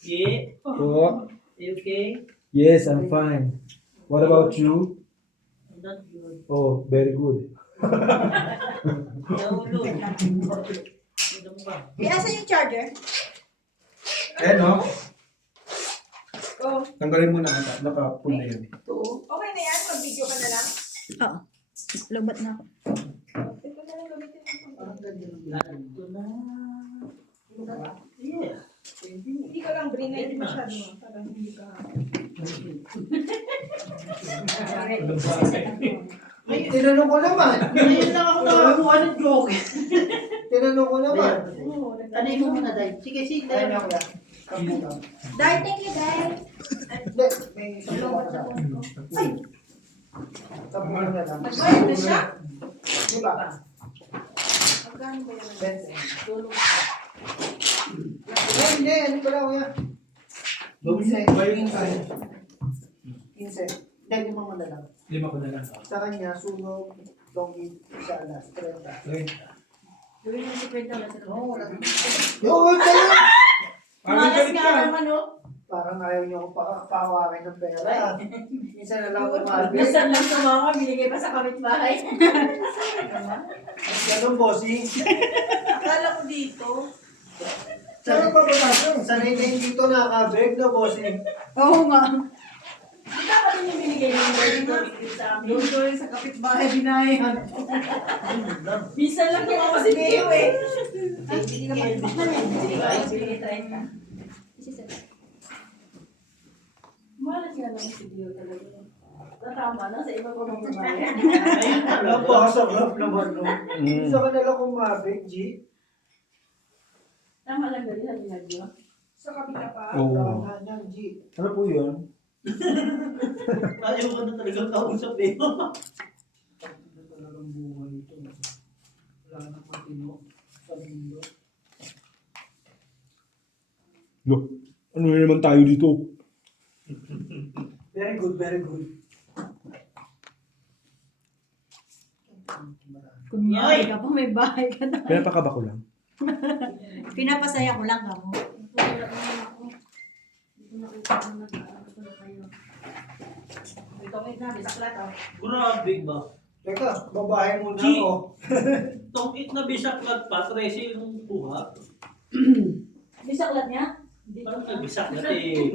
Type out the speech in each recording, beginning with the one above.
Yeah. Po. You okay? Yes, I'm fine. What about you? I'm not good. Oh, very good. Naulo. Ano mo ba? Asan yung charger? Eh, no? Oh, Tanggalin mo na ata. Naka-pull na yan. okay na yan? Mag-video ka na lang? Oo. Lobat na ako. Ito na lang gamitin mo. Parang ganda ng lahat. Ito na. Yeah. Hindi ka lang brinay masyado. Parang hindi ka... Ay, tinanong ko naman. Ngayon lang ako nakakuha ng joke. Tinanong ko naman. Tanay mo muna, Day. Sige, sige. Ay, naku yan. Dahil, thank you, Dahil. Hindi, may isang Lobat pa sa na. phone ko. Ay, Tapos na lang. nagbayad na siya? Di ba? Magkano ba yan? Bente. Tulong. Ay, hindi. Ano pala ko yan? 15. 15. Hindi, lima mo na lang. 5 ko na lang. Sa kanya, sunog, donggi, sa alas, 30. Gawin mo si Kwenta lang sa Oo, loob. wala. Yung tayo! Malas nga naman, oh. Parang ayaw niyo akong pahawakin ng pera. Minsan na lang kumabi. Minsan lang sumama, binigay pa sa kapitbahay. Ganun, bossing. Akala ko dito. Saan pa ba natin? Sanay na hindi ito nakaka-break na, bossing. Oo nga. Kita ka din yung binigay ng binigay sa amin. Doon ko rin sa kapitbahay binayan. Minsan lang sumama si Leo, eh. Malas nga naman si Leo talaga. Natama na sa iba pa mong babae. Ayun na lang. Napakasagrap naman, no? Isa ka na lang kumabig, G. Tama lang galing sa binagyo. Sa kabila pa. Oo. Wala yan, G. Ano po yun? Ayaw ko na talagang kausap eh. Ito talagang buhay ito. Wala nang matino sa mundo. Look, ano na naman tayo dito? Very good, very good. Kunyari ka pa, may bahay ka na. Pinapakaba ko lang. Pinapasaya ko lang ako. Ito may namin sa klata. Grabe ba? Teka, babae muna G. ako. Tongit na bisaklat pa, 13 yung kuha. Bisaklat niya? Hindi Parang nagbisaklat eh.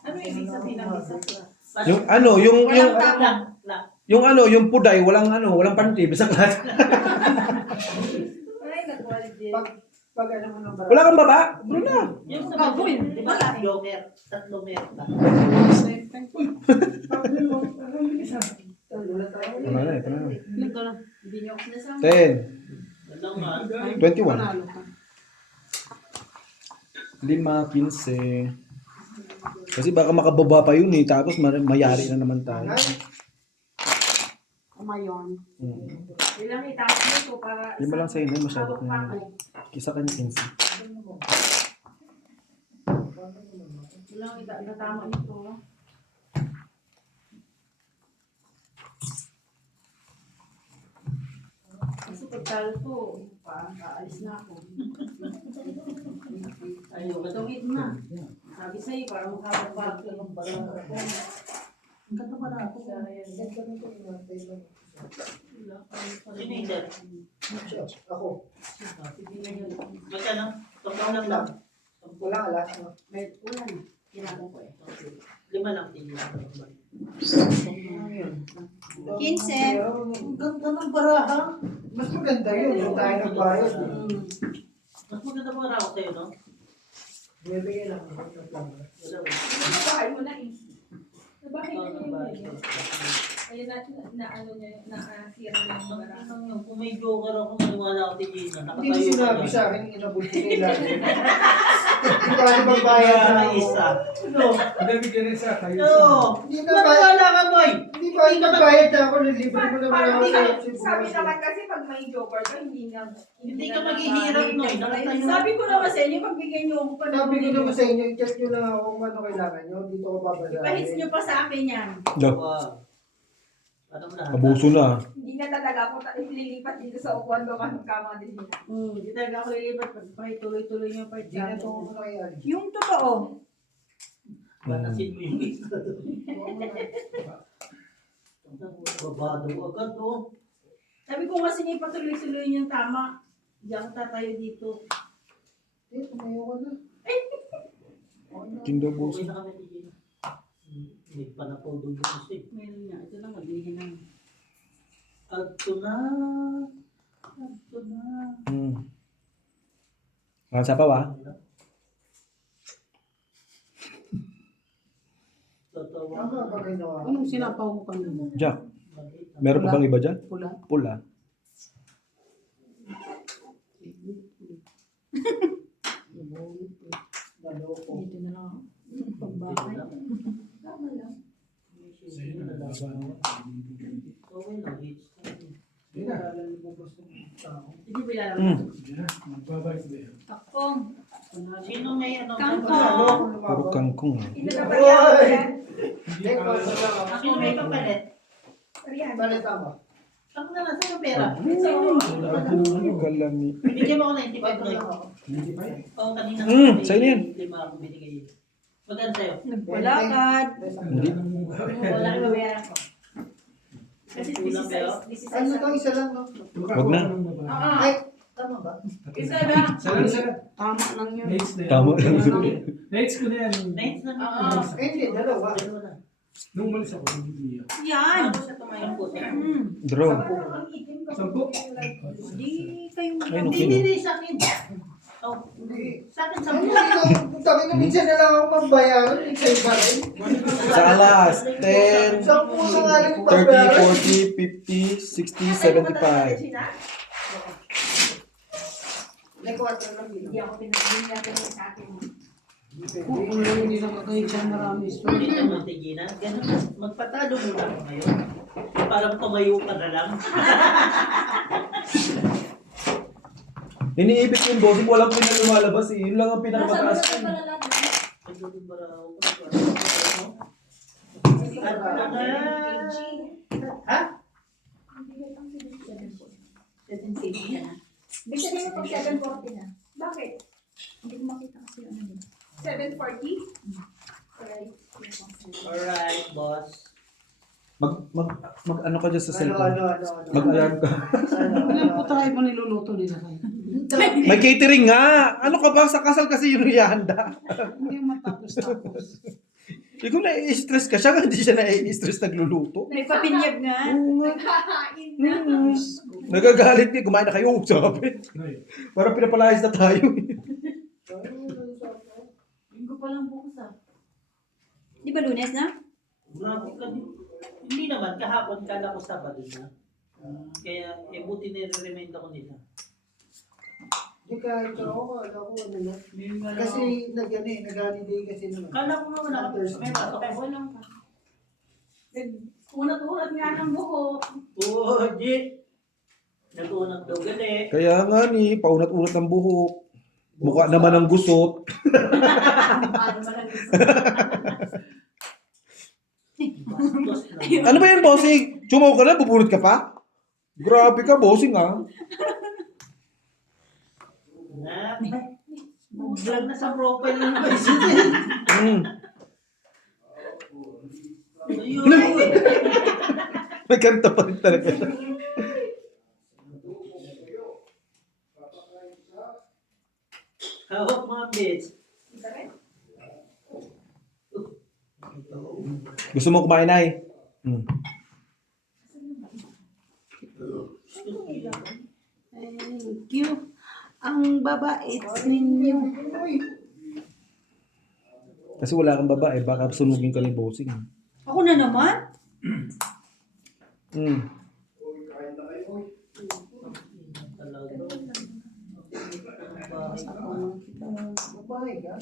Ano ibig sabihin ng bisaklat? Yung ano, yung Walang puday, walang panty, basta lahat. Ay, nag-quality. Pag ano mo ng barang. Wala kang baba? Bro na. Yung sa Baboy. di ba tatlong meron? Tama na, ito na. Ito lang. Hindi niyo ako sinasama. 10, Ano nga? 21, Panalo ka. 5, 15. Kasi baka makababa pa yun eh, tapos mayari na naman tayo. Umayon. Ilang itaas mo ito para... Lima lang sa'yo na, masyado hawak pa na. ako. Isa ka niya 15. Ilang itaas na tama nito. Kasi pagkalo ko, aalis na ako. Ayaw ka Tungit na. Sabi sa'yo, para makapagpag ka ng balang ako. Ang ganda pa na ako. Sino yung dad? Ako. Magkano? Tongit lang. Wala ka lang. May wala na. Kailangan ko eh. 5 lang tingin. Ano yun? 15. Ang ganda ng baraha. Mas maganda yun. Yung tayo nagbayad. Mas maganda pa ako sa'yo, no? Bibigyan lang ako ng plano. Wala ba? Nabahay mo na eh. Nabahay Oo, mo na yun. Ayun na ano niya, na-sira na yung barang. Ang yung kung may joker ako, maniwala ako kay Gina. Hindi ko sinabi sa akin, inabot ko nila. Hindi ko ano magbayad na ako. Isa. Ano? Oo. Hindi na bayad. Maniwala ka, boy. Hindi ba yung nagbayad na ako, nilibre mo naman ako sa Sabi naman kasi pag may joker ka, Hindi ka maghihirap, Noy. Nakatayo. Sabi ko naman sa inyo, pagbigay niyo ako pa Sabi ko naman sa inyo, chat nyo lang ako kung ano kailangan nyo. Dito ko Ipahits babasahin. niyo pa sa akin yan. No, Wow. Ano na? abuso na. Hindi na talaga ako lilipat dito sa upuan ko kama din nila. Hindi talaga ako lilipat. Tuloy-tuloy niyo pa Hindi na ito ako kay Ali. Yung totoo. Banasin mo yung isa doon. Babado agad, oh. Sabi ko kasi niya ipatuloy-tuloy niyang tama. Hindi ako tatayo dito. Tumayo ka na. Tindo Okay bossing. na kami ni Gina. May panapaw doon kasi. Meron niya. Ito lang, maglihin na. Adto na. Adto na. Sa pa wa? Totoo. Tama ba kayo nawa? Anong sinapaw mo kanina? Jack, meron pa bang iba dyan? Pula. Pula. Naloko. Dito na lang ako. Pagbahay. Tama lang. Okay lang, hits. Hindi na. Lalabas ng tao. Hindi ba ilalabas? Akong. Sino may ano? Kangkong. Puro kangkong. Inagabayan ko yan. Hindi, basta lang ako. Sino may papalit? Riyan. Bale, tama. Ang na nasa yung pera. Kalami. Bigyan mo ako ng 95 Basta doon. lang ako. Oo, kanina. Sa'yo na yan. Lima ako binigay. Magkano sa'yo? Nagpalakad. Hindi. Wala kang babayaran ko. Kasi Kulang kayo? this is Ano to, isa lang, no? Wag na. Ay, tama ba? Isa lang. Sarap. Tama lang yun. Next na yan. Tama. Next ko na yan. Next na. Eh, hindi, dalawa. Dalawa na. Nung umalis ako, hindi yan. Yan. Ano siya tumayong po siya? Draw. Sampo. Di kayo. Ay, Hindi, okay. hindi, sa akin. Oh, Hindi. sa akin, sa Ano ikaw? Sabi ko, minsan na lang ako magbayaran. Minsan iba rin. Sa alas, 10, 10 na nga rin 30, 40, 50, 60, 75. May kwarto lang dito. Hindi ako pinag-iingat sa akin. Kung Hindi lang kayo dyan marami. Hindi naman, Gina. Ganun, magpatalo muna ako ngayon. Parang tumayo ka na lang. Iniibig yung bossing, walang pinalumalabas eh. Yun lang ang Nasa pinakamataas. loob pala lahat. Ha? 750 na. Ibig sabihin mo pag 740 na. Bakit? Hindi ko makita kasi yung ano dito. 740? Alright. Alright, boss. Ano ka dyan sa Ano, cellphone? ano. Mag-alarm ka. Ilan po tayo pa niluluto nila kayo? May catering nga! Ano ka ba? Sa kasal kasi yung ihanda. Hindi matapos-tapos. Ikaw na-stress ka siya, hindi siya na-stress nagluluto. May papinyag nga. Oo nga. Kakain na. Nagagalit niya, kumain na kayo, sabi. Parang pinapalayas na tayo. Linggo pa lang bukas ah. Di ba Lunes na? Grabe ka din. Hindi naman, kahapon kala ko Sabado na. Kaya, buti nire-remind ako nila. Hindi kahit ako, alam ko ano na. Kasi nag-holiday kasi naman. Kala ko nga wala ka. May pasok ako. Walang pa. Unat-unat nga ng buhok. Oo, di. Nag-unang daw gali. Kaya nga ni, paunat-unat ng buhok. Mukha naman ang gusot. Ano ba lang gusto? Bastos na. Ano ba yan, bossing? Chumaw ka na, bubunot ka pa? Grabe ka, bossing ah. Na, vlog na sa profile ng president. Mm. Ayun. May kanta pa rin talaga siya. Hawak mga bitch. Gusto mo kumain, Nay? Hmm. Thank you. Ang babait ninyo. Kasi wala kang babae, baka sunugin ka ni bossing. Ako na naman? Hmm. Babae ka?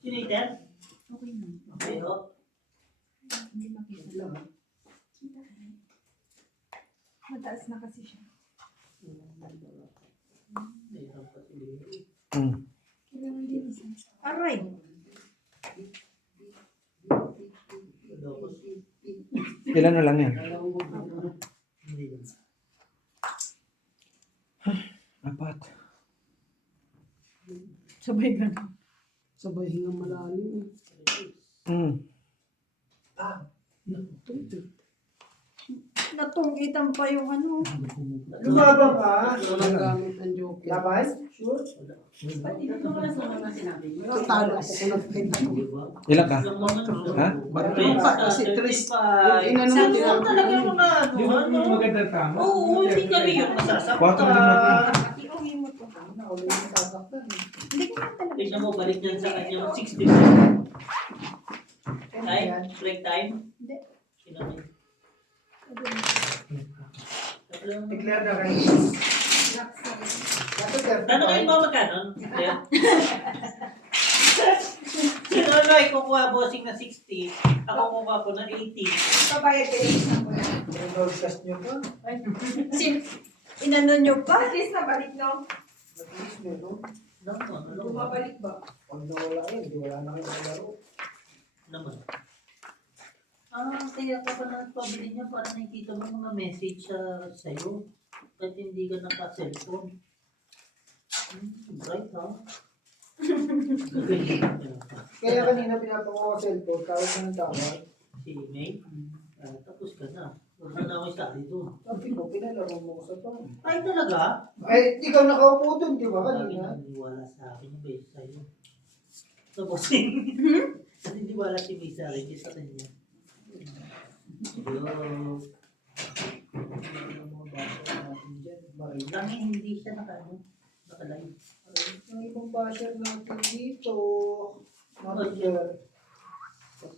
Sino iten? Okay na. Okay, oh. Hindi makita. Mataas na kasi siya. Hmm. Aray. Ilan na lang yan? Hindi yun. 4. Sabay ka na. Sabay hingang malalim. Natungitan pa yung ano. Lumabang ka. Walang gamit ang joke. Laban? Sure. Ba't hindi ko pala sa mga sinabi mo? Talo ako kung nagpinto. Ilan ka? Yung mga Ha? Kasi Tris, Yung inano mo Saan tinapos talaga mo? mga Yung ano? magandang tama. Oo, hindi kami yung masasaktan. 4 din natin. Iuwi mo to. Nauli yung sasaktan. Hindi ko na talaga. Tignan mo, balik yan sa kanyang 60. Time? Break time? Hindi. Sino na yun? Declare the right. Tanongin mo magkano? Claire? Sino na ay kukuha bossing na 60, ako kukuha ko na 80. Kabayad kayo isang ko na. Broadcast nyo pa. Inano nyo pa? At least nabalik, no? At-least meron. Naman, Bumabalik ba? Pag nawala yun, di wala na kayo nakalaro. naman. Kaya ka pala nagpabili niya para nakikita mo mga message sa'yo. Kahit hindi ka naka-cellphone. Right, ha? Kaya kanina pinapako ko cellphone, tawag na ng tawag. Si May, tapos ka na. Huwag mo na ako isali doon. Sabi ko, pinalaro mo ko sa phone. Ay, talaga? Eh, ikaw nakaupo dun, di ba Lagi kanina? naniniwala sa akin yung base sa'yo. Tapos, naniniwala si May sa akin, sa kanya. Yo. Tangin, hindi siya naka-live. Yung ibang basher natin dito, manager.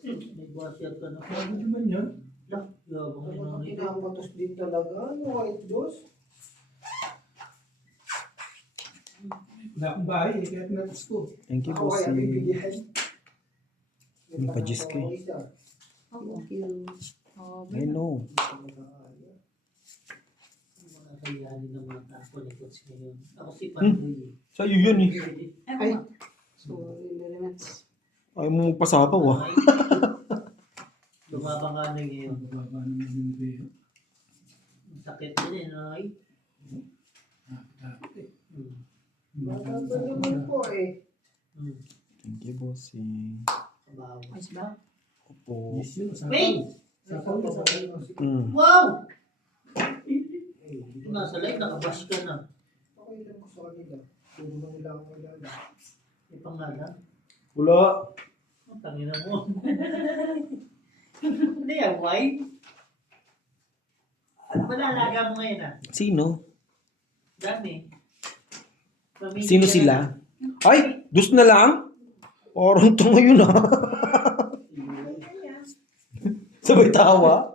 May basher ka na. Ano naman yun? Yabang Ano yun ang ang ito. pinakatos din talaga? Ano, white dos? Wala akong bahay eh, kaya pinatas ko. Thank you, Ako kaya bossing. bibigyan. Yung pa-Gis ka eh. Thank you. I know. Mga kayanin ng mga tapo ni Coach ngayon. Ako si Pandoy. Sa'yo yun eh. Ay, sorry, Lenets. Ayaw mo magpasapaw ah. Lumabang ka na ngayon. Bababa naman yung video. Ang sakit din eh, ay. Bata naman po eh. Thank you, bossing. Kabawa. Ayos ba? Opo. Yes yun, sapaw. Wait! Sapaw na sapaw. Wow! Nasa live, nakabash ka na. Okay lang ko sa kanila. Tulungan nila ako kilala. May pangalan? Wala. Ang tangina mo. Hindi yan, why? Malalaga mo ngayon ah. Sino? Dami. Pamilya Sino na- sila? Ay, dus na lang? Parang to ngayon ah. Sabay tawa.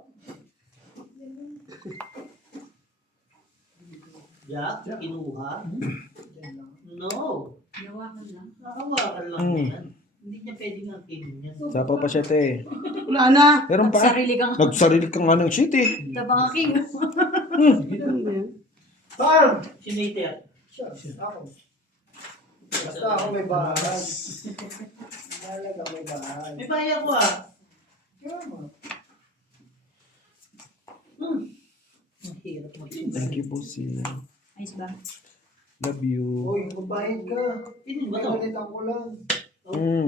Jack, kinuha? No. Nawakan lang. Nakawakan lang yan. Hindi niya pwedeng angkinin yan. Sapaw pa siya te. Wala na! Meron pa. Sarili kang Nagsarili ka nga ng shit eh. tabang aking. Farm! Sinater. Siya, ako. Basta ako may bahay. Talaga may bahay. May bayan ko ah. Tama. Ang hirap mag-sinater. Thank you, bossing. Ayos ba? Love you. Uy, magbayad ka. Hindi ba May to? ulit ako lang.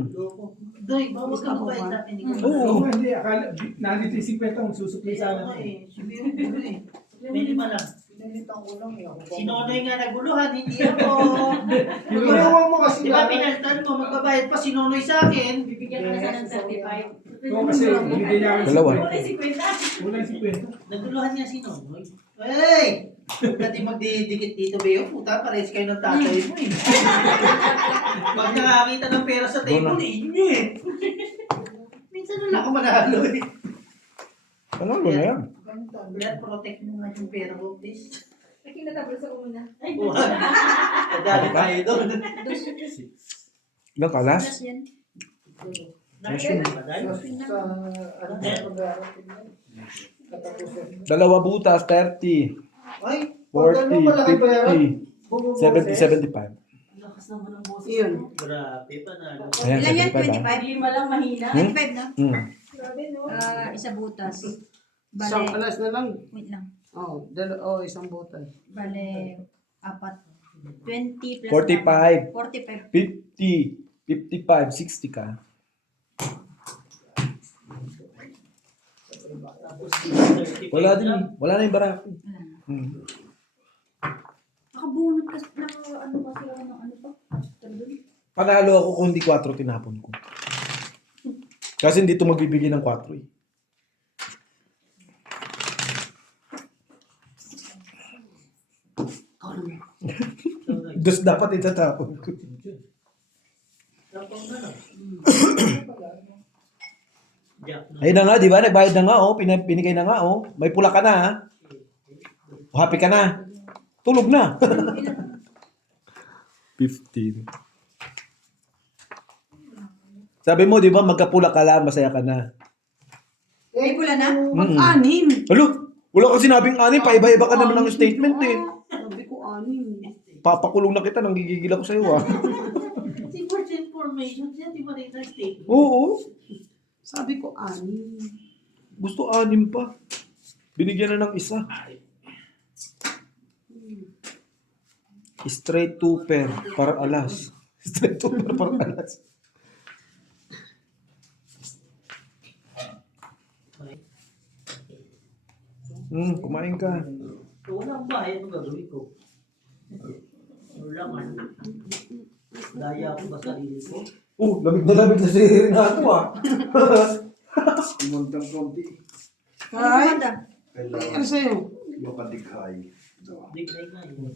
Loko. Doy, bawag ka magbayad sa akin. Oo. Oo, hindi. Akala, nandito yung 50 ang susuklay sana. Sabi yung gulo eh. May lima lang. Pinalitan ko lang eh. Ako pa- Si Nonoy nga naguluhan, hindi ako. Ginawa mo kasi Di ba pinaltan mo, magbabayad pa si Nonoy sa akin. Bibigyan ka na siya ng 35. Oo, kasi hindi niya ako Dalawa. Wala yung 50. Wala yung 50. Naguluhan niya si Nonoy. Hey! Dati magdidikit dito ba yun? Puta, pares kayo ng tatay mo eh. Pag nakakita ng pera sa table, inyo eh. Minsan na lang ako manalo eh. Ano ba na yan? Let protect mo nga yung pera ko, please. Ay, kinatabla sa una. Buwan. Kadali tayo doon. Ilang kalas? Plus yan. Nakikita ba tayo? Sa ano na pag-aarating na. Katapusan. 2 butas, 30. Ay, 40, pag ano pala kayo bayaran? 50, 70, 75. Lakas naman ang boses Yun. mo. Grabe, panalo. Ayan, Ilan yan? 75 ah. 25? Lima lang mahina. 25 na? Grabe, no? Isa butas. Isang Bale, alas na lang. wait lang. Isang butas. Bale, 4. 20 plus 45. 45. 50, 55, 60 ka. Tapos 35 Wala din. lang. Wala na yung barako. Wala na. Hmm. Nakabunot kasi, ano kasi ako ng ano pa? After dun. Panalo ako kung hindi 4 tinapon ko. Kasi hindi ito magbibigay ng 4 eh. Dos dapat itatapon ko. Tapos na lang. Jack na. Ayun na nga, di ba? Nagbayad na nga, oh. Binigay na nga, oh. May pula ka na, ha? O, happy ka na. Tulog na. 15. Sabi mo, di ba, magkapula ka lang, masaya ka na. May pula na? Mag-anim. Alo, wala ka sinabing anim, paiba-iba ka naman ng statement eh. Sabi ko anim. Papakulong na kita, nanggigigil ako sa'yo ah. Kasi for information, siya di ba rin na state? Oo, Sabi ko anim. gusto anim pa. Binigyan na ng isa. Straight to pair, para alas. Straight to pair, para alas. Kumain ka. So, walang bayad ang gagawin ko. Wala man. Daya ako ba sarili ko? Lamig na si Renato ah. Umuntang konti. Ay, Kailangan ano sa'yo? makadighay. Digay nga yun.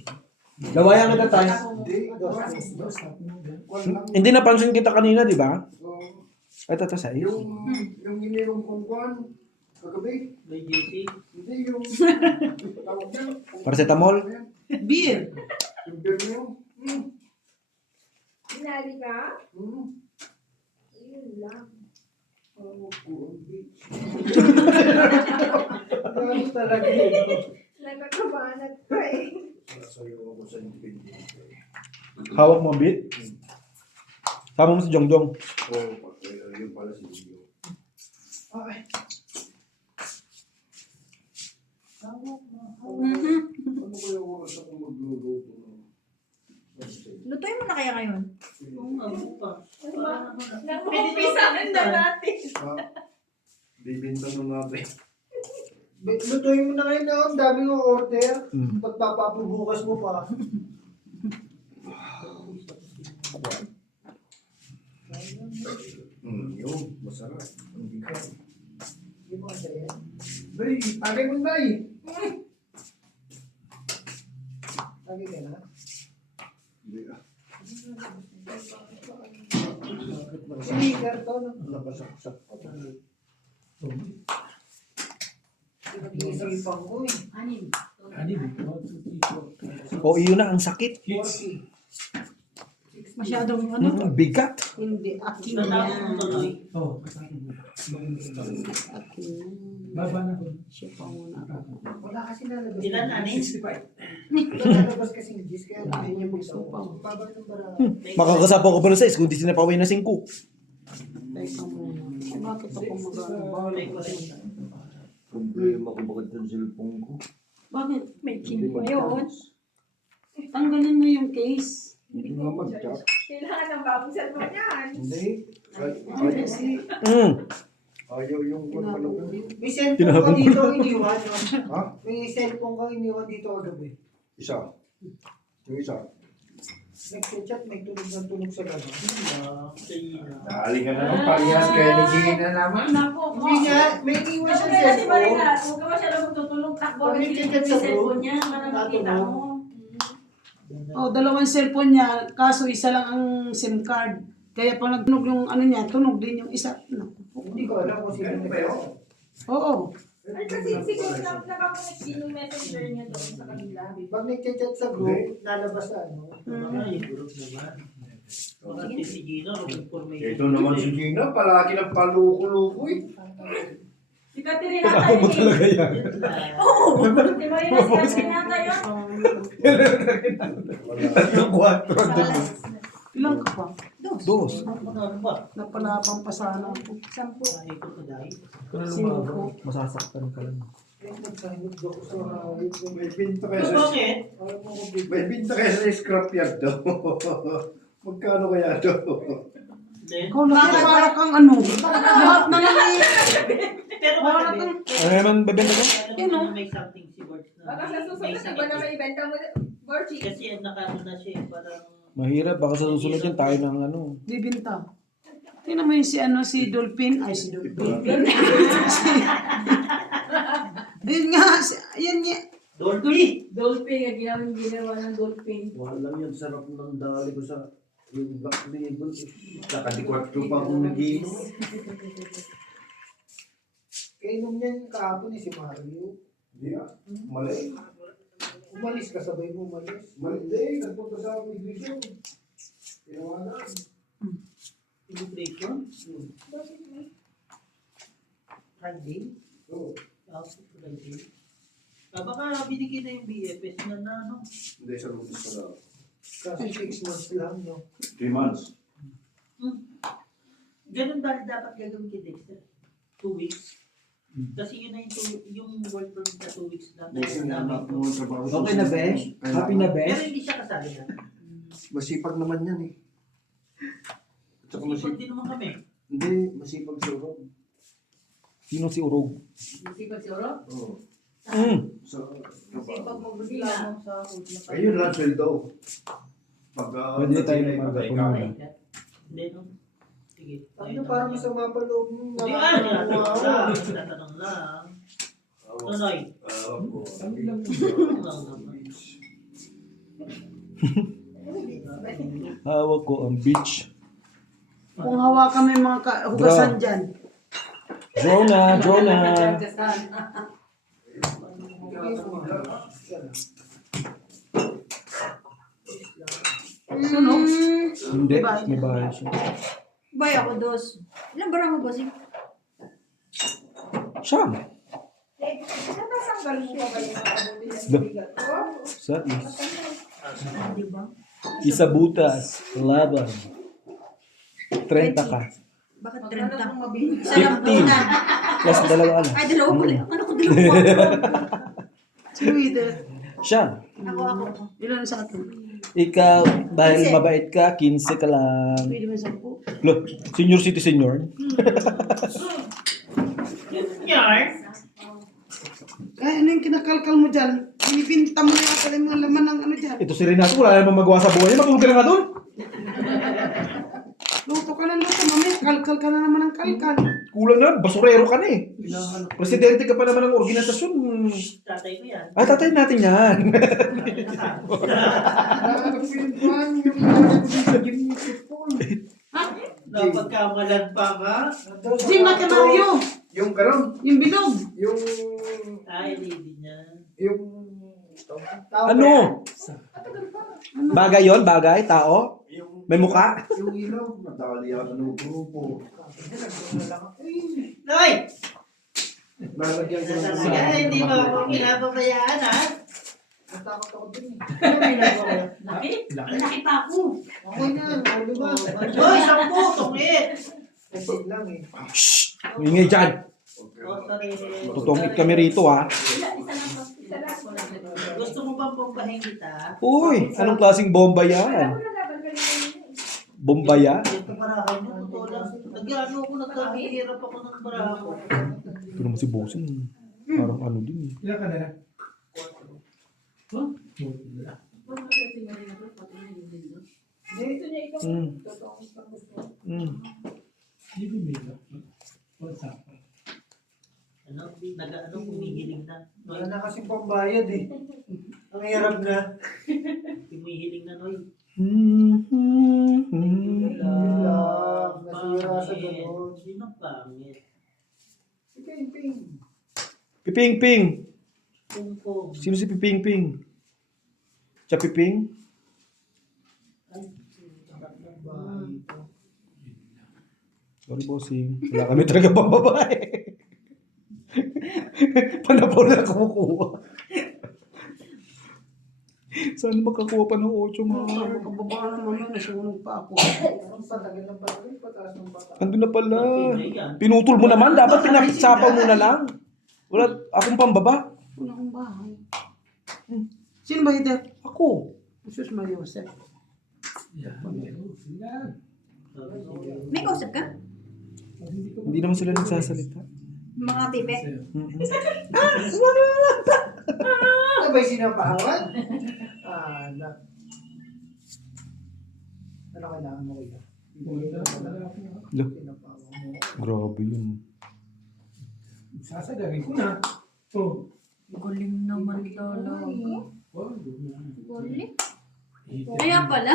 Lawayan kita tayo. Hindi, dos. Walang, Hindi napansin kita kanina, di ba? oh, Ito sa iyo. yung ininom kong kwan, kagabi, May GC. hindi yung, tawag niya, Paracetamol. Beer. yung beer niyo. Sinali ka? Yun lang. Ano talaga yun? Nagkakabanat ka eh. Sasayo ako sa ingredients. Hawak mo ang beat. Sama mo si Jongjong. Oo, yun pala si Gio. Ay. Ano kaya oras ako magluluto? Lutuin mo na kaya ngayon? Oo nga, buka. Nang-umpisahan na natin. Bibinta na natin. Lutuin mo na ngayon na. Ang daming order. Mm. Ba't papabubukas mo pa? Yun, masarap. Hindi ka. Hindi mo kasi yan. Day, tagay mo day. Lagi ka na. Hindi ah. Sinigar to, no? Nakasaksak pa. Pinag-iisipan ko eh. Anim. O iyon na, ang sakit. Masyadong Ang bigat. Hindi, akin Tatapos mo yan. tuloy. Oo. Akin yan. Baba na ko. Siya pa muna. Wala kasi nalabas. Ilan na ni? 65. Wala nalabas kasi ni Gis, kaya ayaw niya magsupa. Baba ng bara. Makakasapaw ko pa ng 6 kung di sinapaway na 5. Teka muna. Bakit ako magano? Problema ko bakit yung cellphone ko. Bakit? May Hindi yun. Tanggalin mo yung case. Hindi nga mag-chat. Kailangan ng bagong cellphone yan. Hindi. Kasi Ayaw yung kwan pala. may cellphone ka Tinapon mo. dito iniwan. No? Ha? May cellphone ka iniwan dito kagabi. Isa. Yung isa. Nag-chat, may tunog na tunog sa gano'n. Dali ka na ng parehas kaya nagiging na naman. Naku, Hindi nga, may iniwan siya Kasi cellphone. Marina, huwag ka masyadong magtutulog. Takbo Pag agad may yung ticket sa cellphone group, niya para makita natunog. mo. Oh, dalawang cellphone niya, kaso isa lang ang SIM card. Kaya pag nagtunog yung ano niya, tunog din yung isa. Naku. Hindi ko alam kung sino nag-chat. Oo. Ay, kasi siguro nakakonect din yung messenger niya doon sa kanila. Pag nag-chat sa group, lalabas sa ano. Group naman. Bakit si Gino, information. Ito naman si Gina, palagi ng paluko-luko eh. Si Katerina Ako mo talaga yan. Oo. Si Marina, si Katerina tayo. Tatlong 4. Ilang ka pa? Dos. Ano ba? Napalapang pa sana ako. Sampu. Ay, ito ko dahil. Cinco. Masasaktan ka lang. May binta kayo So, sa... bakit? May binta kayo sa scrapyard daw. Magkano kaya daw? Then, Ikaw na para kang ano. Lahat na lang eh. pero Wala bakit? kang- Ano naman bebenta ko? Alam Yun, mo oh. na may something si Bert na Baka sa may susunod, sakit iba na eh. may ibenta mo, Borchi. Kasi nakaano na siya eh, parang Mahirap. Baka sa susunod yan tayo ng ano. Bibinta. Tingnan mo yung si Dolphin. Ay, si Dolphin. Ayun nga. Yan nga. Dolby! Dolphin, ang ginawa ng dolphin. Walang yan, sarap ng dali ko sa yung back label. Nakadikwat ko pa akong nag-iinom. Kainom niyan kahapon si Mario. Hindi ah, mali. Umalis ka, sabay mo umalis. Mali, hindi. Nagpunta sa migration. Tinawanan. Immigration? Friday? Oo. Friday? Baka binigyan na yung BFS na ano. Hindi, sa lunes pa daw. Kasi 6 months lang, no? 3 months. Ganun ba dapat gagawin kay Dexter? 2 weeks? Kasi yun na yung work permit na 2 weeks lang. Next na anak mo ang trabaho. Okay na, Besh? Happy na, Pero Besh? hindi siya kasali na. Masipag naman yan eh. At saka Kasi masipag. din naman kami. Hindi, masipag sa urong. Sino si Urog? Masipag si Oro? Oo. Sa Kasi pag trabaho. magreklamo sa hood na Ayun lang, sweldo. Pag Pwede tayo patay mag-apon ka. muna. Hindi no? Sige. Ano parang masama pa loob mo? Hindi tinatanong lang. Tinatanong lang. Nonoy. Oo. Tinatanong lang naman. Hawak ko ang beach. Kung hawakan mo yung mga hugasan dyan. Jonah! Sunog? Hindi, may bahay siya. Bay ako, dos. Ilan bara mo, bossing? Siyam. Nasanggal mo pa ba yung kabuti sa Da. bigat ko? Sa isa butas. Laban. 30 ka. Bakit Magkano 30? kung mabili? Isa lang 15. punan. Plus dalawa ano. Ay, dalawa pala. Ano ko dalawa? Sweeter. Siya. Ako. Ilan sa akin? Ikaw, dahil 15. mabait ka, 15 ka lang. Pwede mo 10. Look, senior citizen yun. Yar! Kaya ano yung kinakalkal mo dyan? Pinipinta mo yung akala mga laman ng ano dyan. Ito si Renato, wala namang magawa sa buhay. Matulog ka na nga doon. Luto ka ng luto. Mamaya, kalkal ka na naman ng kalkal. Kulang na, basurero ka na eh. Presidente ka pa naman ng organisasyon. Tatay ko yan. Ah, tatay natin yan. Nakakalap ko yung buwan, yung ilalagay ko sa gym ni football. Napagkamalan pa ka. Jim na Mario. Yung karon, Yung bilog. yung... Ay, lady niya. Yung... Ano? Bagay yon, bagay, tao? Yung... May muka? Yung ilaw, nadali ako ng grupo. Noy! Lalagyan ko ng Talaga, hindi mo ako pinapabayaan ha? Natakot ako dun eh. Laki pa ako. Okay na, o diba? Hoy, 10, tungit! Kasi lang eh. Shhh! Ingay dyan. Oh, sorry. Tutungit kami rito ha. Gusto mo bang bombahin kita? Uy, anong klaseng bomba yan? Bomba yan? Ito barahan nyo, totoo lang. Nag-ano ako, nagkahirap ako ng barahan ko. Ito naman si Bosin. Parang ano din eh. Ilan ka na? Gusto niya ikaw. Mm. Totoong gusto. Mm. Hindi bumila. What's up? Ano, humihiling na. Wala na kasing pambayad eh. Ang hirap na. Humihiling na, Noy. Love, nasira sa ganon. Sino pangit? Si Ping Ping. Piping Ping. Pungpong. Sino si Piping Ping? Siya Piping? Ay, Bahay ito. Sorry, bossing. Wala kami talaga pang babae. Panapol na kumukuha. Saan makakuha pa ng 8 nga? Kababa naman yun, nasunog pa ako. Ang patagal ng patagal, pataas ng pataas. Andun na pala. Pinay yan. Pinutol mo naman. Dapat pinapitsapaw mo na lang. Wala, akong pambaba. Wala akong bahay. Sino ba ito? Ako. Jesus Mariosep. Yan. May kausap ka? Hindi naman sila nagsasalita. Mga tipe? Mm-mm. Ano ba yung sinapahawan? Ano kailangan mo kaya? Lo, Sinapahawan mo. grabe yun. Sasagarin ko na. Oh. Galing naman talaga. Oh, Galing. Kaya pala.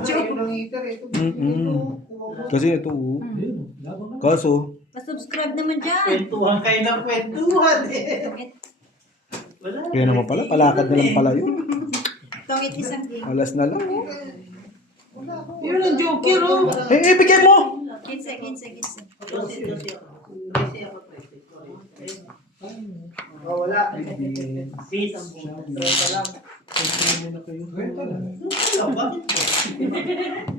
Kaya yun ang heater, ito. Mm-mm. Kasi ito, ayun, labang ka. kaso, Pa-subscribe naman dyan. Kwentuhan kayo ng kwentuhan eh. Wala. kaya naman pala, palakad na lang pala yun. Tongit isang game. Alas na lang. Yun ang joker, oh. Bigay mo! 15. Kasi ako. Kasi ako. Oh, wala. Peace ang buhay. Wala lang. Kwenta lang. Wala, bakit po?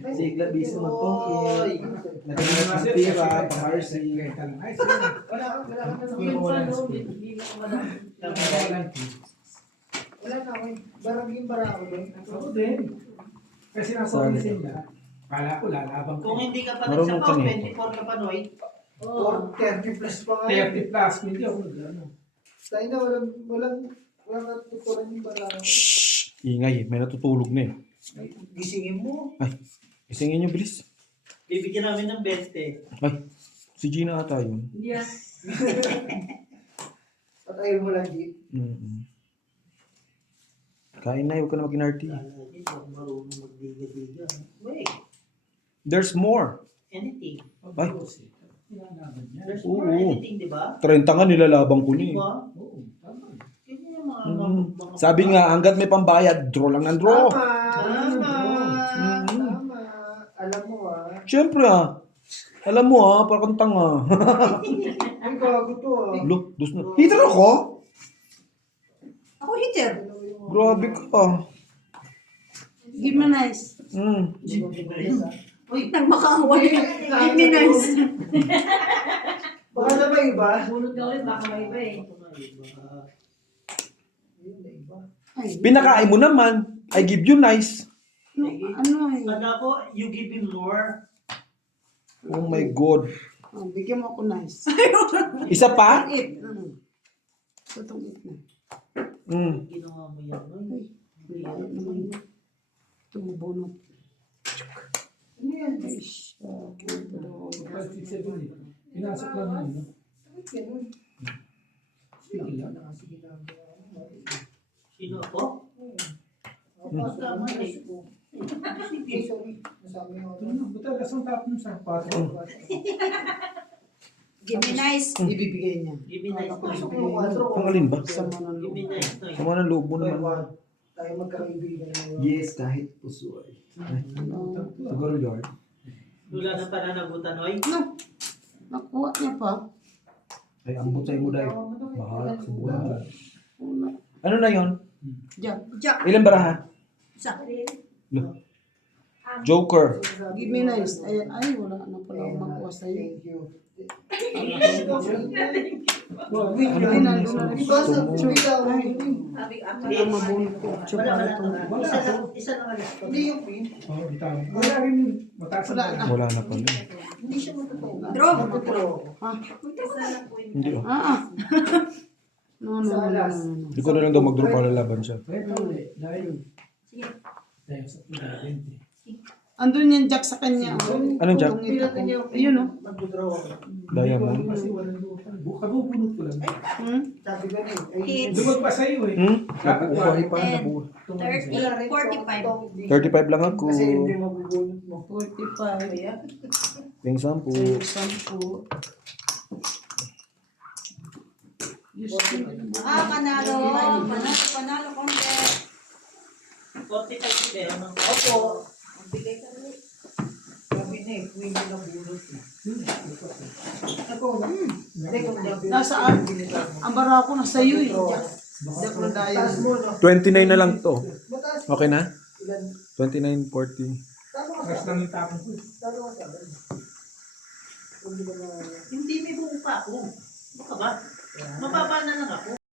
Sigla, busy Oy. Nagkaginas ng tira, pang-RC. Kwenta lang. Ay, sige. Wala ka, wala ka. Wala ka. Wala ka, wait. Barang yung bara ako doon. Ako din. Kasi nasa opisina niya. Kala ko lalabang ko. Kung hindi ka pa Marunong nagsapaw, ka na 24 ka pa, Noy. Or 30 plus pa nga. 30 plus, hindi ako nag-ano. Tayo na, walang katuturan yung bara ako. Shhh! Ingay, may natutulog na eh. Gisingin mo. Ay, isingin nyo, bilis. Bibigyan namin ng 20. Ay, si Gina ata yun. Yeah. Patayin mo lang, G. Mm-mm. Kain na, huwag ka na mag-inarty. Hindi ako marunong magdiga-diga. Wait, There's more. anything. Ay. Nilalaban niya. There's Oo. more anything, di ba? 30 nga nilalabang ko Di ni. ba? Oo, tama. Ganyan yung mga... Sabi nga, hanggat may pambayad, draw lang ng draw. Tama. Mm. Tama. Alam mo Siyempre Alam mo parang kang tanga. Ay, gago to Look, dus na. Heater ako? Ako hitter. Grabe ka. Give me nice. Uy, Nagmakaawa. Give me nice. Baka na ba iba? Bunot ka ulit, baka may iba eh. Yun na iba. Ay, Pinakain mo naman. I give you nice. ano eh. Tanda ko, you give him more. Oh my God. Oh, bigyan mo ako nice. Isa pa? Eat. Ito itong eat na. Ginawa mo yan, Noy. Wala naman. Tumubunot. Ano yan? Ay, okay. Plastic 7 eh. Pinasok lang na yun. Bakit ganun? Sige lang. Sige lang. Sino ako? Tama eh. Sige, sorry. Nasabi ako. Ano, ba't alas ang tapon sa pato? Give me nice. Ibibigay niya. Give me nice, Noy. Pasok mo 4. Ang alin ba? Sama na Give me loob. nice, Noy. Sama ng loob mo naman. Tayo magkaibigan. Yes, kahit puso ay. Siguro yun. Wala na pananagutan, Noy. No. Nakuha niya pa. Ay, ambot sa'yo mo dahil. Bahala sa buhay. Una. Ano na yon? Diyan. Jack. Ilan baraha? Isa. Joker. Give me nice. Ayan. Ay, wala na pala akong makuha sa'yo. Thank you. Ay, nandun na rin. Diba sa bitaw? Ay, Sabi ko, wala mabunot ko. Wala, wala, Tsaka wala. ito. Isa lang alis ko. Hindi yung pin. Oo, bitaw. Wala rin mataas Wala ang na. Wala na pala. Hindi siya matotoo. Draw. Matotoo. Ha? Hindi No, no, no, no, no. Hindi ko na lang daw mag-draw para laban siya. Kwenta ulit. Dahil. Sige. Dahil sa 20. Andun yung jack sa kanya. Anong jack? Tungit ako. Ayun, oh. Mag-draw ako. Diamond. Kasi walang lupa. Kabubunot ko lang. Hmm? Sabi ko na eh. Hits. Lumag pa sa'yo eh. Nabuhay pa, nabuhay. 30, 45. 35 lang ako. Kasi hindi mabubunot mo. 45. Yung 10. 10. Panalo. Panalo konti. 45 pero ng Opo. Bigay ka rin. Sabi na eh, kung hindi nabunot eh. Ako na. Hindi kung nabunot. Nasaan? Ang bara ko nasa iyo eh. Jack. Jack na Taas diamond. mo no. 29 na lang to. Ba't Mataas. Okay na? Ilan? 29.40. Tama ka Rest sa lang yung tapon ko. Tama ka sa akin. Hindi ba na... Hindi may buo pa ako. Baka ba? Mababa na lang ako.